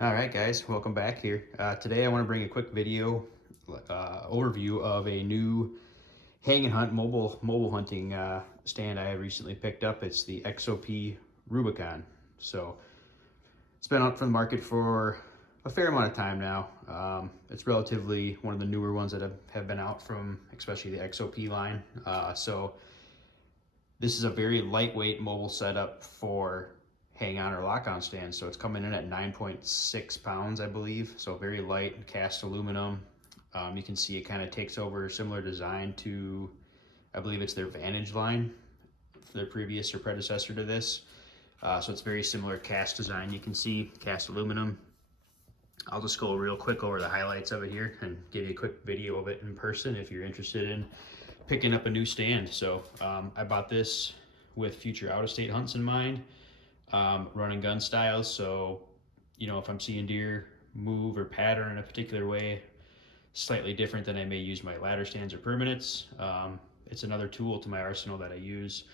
All right, guys, welcome back here. Today I want to bring a quick video overview of a new hang and hunt mobile hunting stand I have recently picked up. It's the XOP Rubicon. So it's been out from the market for a fair amount of time now. It's relatively one of the newer ones that have been out from, especially the XOP line. So this is a very lightweight mobile setup for hang on or lock on stands. So it's coming in at 9.6 pounds, I believe. So very light, cast aluminum. You can see it kind of takes over a similar design to, I believe it's their Vantage line, their previous or predecessor to this. So it's very similar cast design. You can see cast aluminum. I'll just go real quick over the highlights of it here and give you a quick video of it in person if you're interested in picking up a new stand. So I bought this with future out-of-state hunts in mind, running gun styles. So, you know, if I'm seeing deer move or pattern in a particular way, slightly different than I may use my ladder stands or permanents. It's another tool to my arsenal that I use.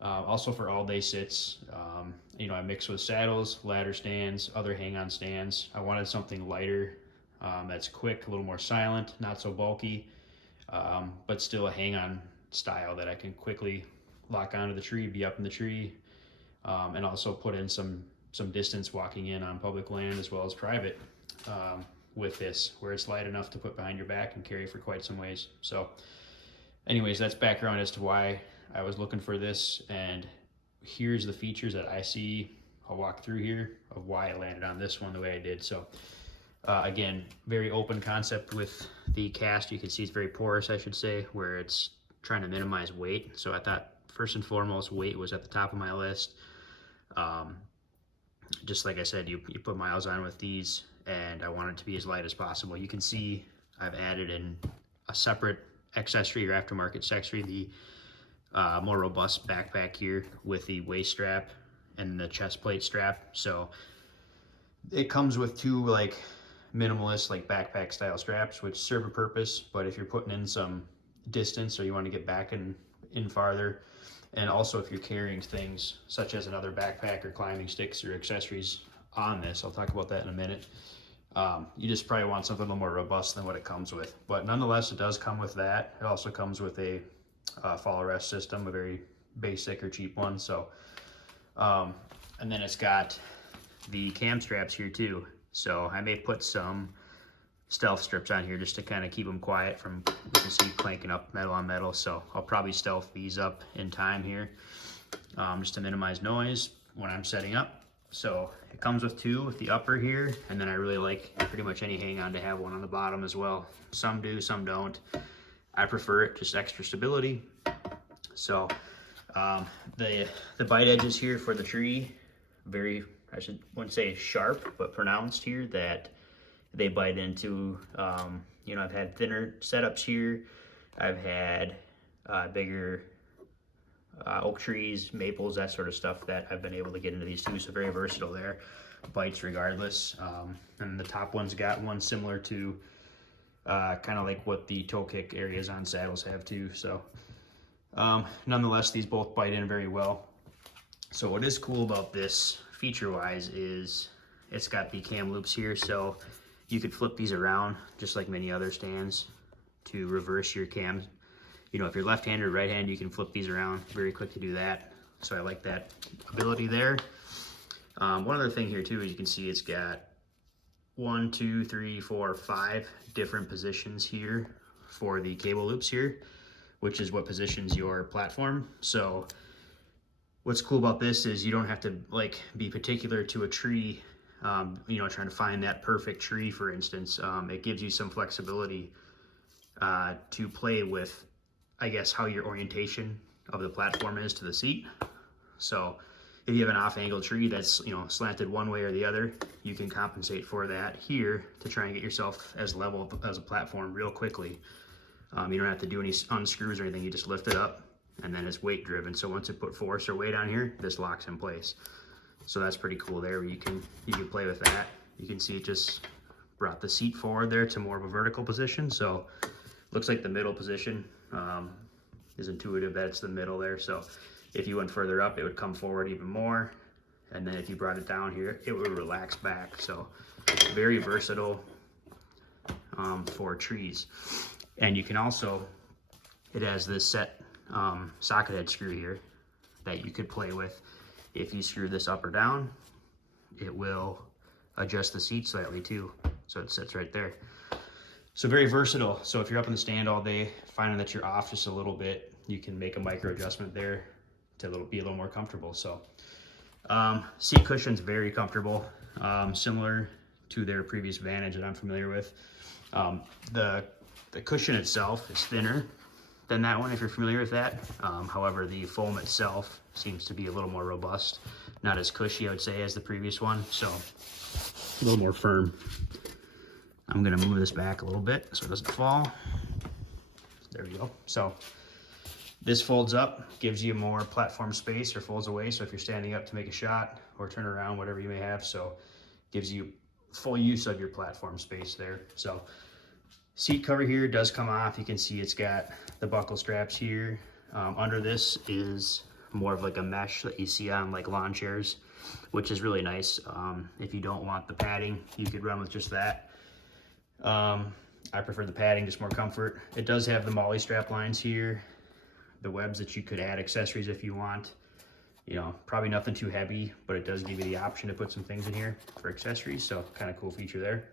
Also for all day sits, you know, I mix with saddles, ladder stands, other hang-on stands. I wanted something lighter, that's quick, a little more silent, not so bulky, but still a hang-on style that I can quickly lock onto the tree, be up in the tree, and also put in some distance walking in on public land as well as private with this, where it's light enough to put behind your back and carry for quite some ways. So anyways, that's background as to why I was looking for this, and here's the features that I see. I'll walk through here of why I landed on this one the way I did. So again, very open concept with the cast. You can see it's very porous, I should say, where it's trying to minimize weight. So I thought first and foremost, weight was at the top of my list. Just like I said, you put miles on with these, and I want it to be as light as possible. You can see I've added in a separate accessory or aftermarket accessory, the more robust backpack here with the waist strap and the chest plate strap. So it comes with two like minimalist like backpack style straps, which serve a purpose, but if you're putting in some distance or you want to get back in farther, and also if you're carrying things such as another backpack or climbing sticks or accessories on this, I'll talk about that in a minute, you just probably want something a little more robust than what it comes with. But nonetheless, it does come with that. It also comes with a fall arrest system, a very basic or cheap one. So and then it's got the cam straps here too. So I may put some stealth strips on here just to kind of keep them quiet from, you can see, clanking up metal on metal. So I'll probably stealth these up in time here, just to minimize noise when I'm setting up. So it comes with two with the upper here, and then I really like pretty much any hang-on to have one on the bottom as well. Some do, some don't. I prefer it, just extra stability. So the bite edges here for the tree, very, wouldn't say sharp, but pronounced here, that they bite into. You know, I've had thinner setups here. I've had bigger oak trees, maples, that sort of stuff that I've been able to get into these too. So very versatile there. Bites regardless. And the top one's got one similar to kind of like what the toe kick areas on saddles have too. So nonetheless, these both bite in very well. So what is cool about this feature wise is it's got the cam loops here, so you could flip these around just like many other stands to reverse your cams. You know, if you're left-handed or right-handed, you can flip these around. Very quick to do that. So I like that ability there. One other thing here too is you can see it's got 1, 2, 3, 4, 5 different positions here for the cable loops here, which is what positions your platform. So what's cool about this is you don't have to like be particular to a tree, you know, trying to find that perfect tree, for instance. It gives you some flexibility to play with, I guess, how your orientation of the platform is to the seat. So if you have an off-angle tree that's, you know, slanted one way or the other, you can compensate for that here to try and get yourself as level as a platform real quickly. You don't have to do any unscrews or anything. You just lift it up, and then it's weight driven. So once you put force or weight on here, this locks in place. So that's pretty cool there. You can play with that. You can see it just brought the seat forward there to more of a vertical position. So looks like the middle position is intuitive that it's the middle there. So if you went further up, it would come forward even more. and then if you brought it down here, it would relax back. So very versatile for trees. And you can also, it has this set socket head screw here that you could play with. If you screw this up or down, it will adjust the seat slightly too. So it sits right there. So very versatile. So if you're up in the stand all day, finding that you're off just a little bit, you can make a micro adjustment there to be a little more comfortable. So seat cushion's very comfortable, similar to their previous Vantage that I'm familiar with. The cushion itself is thinner than that one, if you're familiar with that. However, the foam itself seems to be a little more robust, not as cushy, I would say, as the previous one. So a little more firm. I'm gonna move this back a little bit so it doesn't fall. There we go. So this folds up, gives you more platform space, or folds away. So if you're standing up to make a shot or turn around, whatever you may have, so gives you full use of your platform space there. So seat cover here does come off. You can see it's got the buckle straps here. Under this is more of like a mesh that you see on like lawn chairs, which is really nice. If you don't want the padding, you could run with just that. I prefer the padding, just more comfort. It does have the MOLLE strap lines here, the webs that you could add accessories if you want. You know, probably nothing too heavy, but it does give you the option to put some things in here for accessories, so kind of cool feature there.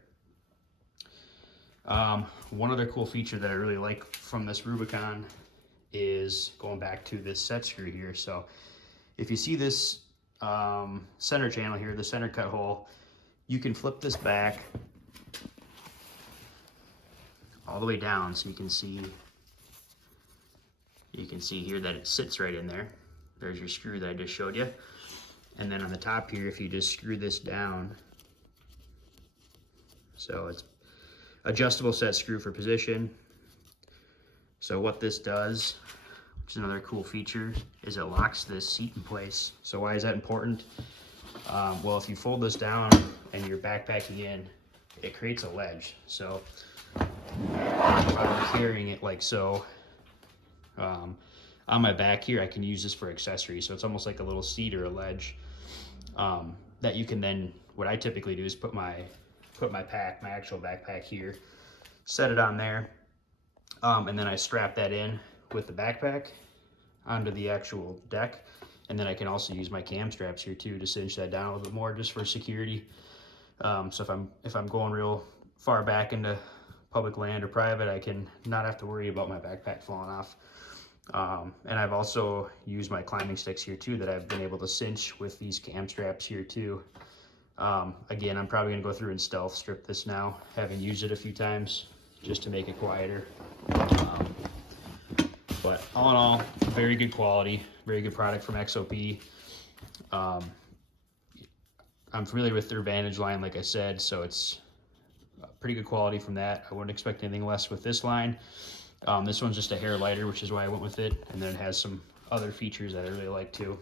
One other cool feature that I really like from this Rubicon is going back to this set screw here. So if you see this center channel here, the center cut hole, you can flip this back all the way down, so you can see here that it sits right in there. There's your screw that I just showed you. And then on the top here, if you just screw this down, so it's adjustable set screw for position. So what this does, which is another cool feature, is it locks this seat in place. So why is that important? Well, if you fold this down and you're backpacking in, it creates a ledge. So if I'm carrying it like so, on my back here, I can use this for accessories. So it's almost like a little seat or a ledge that you can then, what I typically do is put my actual backpack here, set it on there, and then I strap that in with the backpack onto the actual deck. And then I can also use my cam straps here too to cinch that down a little bit more, just for security. So if I'm going real far back into public land or private, I can not have to worry about my backpack falling off. And I've also used my climbing sticks here too that I've been able to cinch with these cam straps here too. Again, I'm probably gonna go through and stealth strip this now, having used it a few times just to make it quieter. But all in all, very good quality, very good product from XOP. I'm familiar with their Vantage line, like I said, so it's pretty good quality from that. I wouldn't expect anything less with this line. This one's just a hair lighter, which is why I went with it. And then it has some other features that I really like too,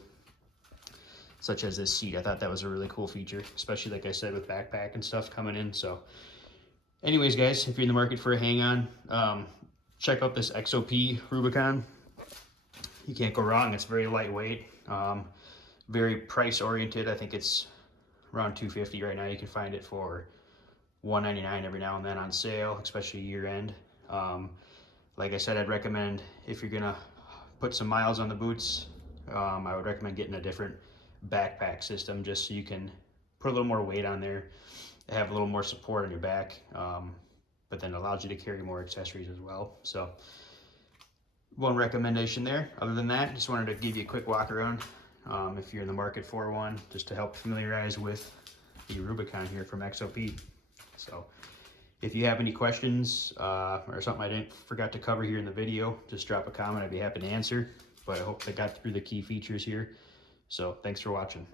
such as this seat. I thought that was a really cool feature, especially like I said, with backpack and stuff coming in. So anyways, guys, if you're in the market for a hang-on, check out this XOP Rubicon. You can't go wrong. It's very lightweight, very price oriented. I think it's around $250 right now. You can find it for $199 every now and then on sale, especially year end. Like I said, I'd recommend, if you're gonna put some miles on the boots, I would recommend getting a different backpack system, just so you can put a little more weight on there, have a little more support on your back, but then allows you to carry more accessories as well. So one recommendation there. Other than that, just wanted to give you a quick walk around, if you're in the market for one, just to help familiarize with the Rubicon here from XOP. So if you have any questions or something I forgot to cover here in the video, just drop a comment. I'd be happy to answer. But I hope I got through the key features here. So thanks for watching.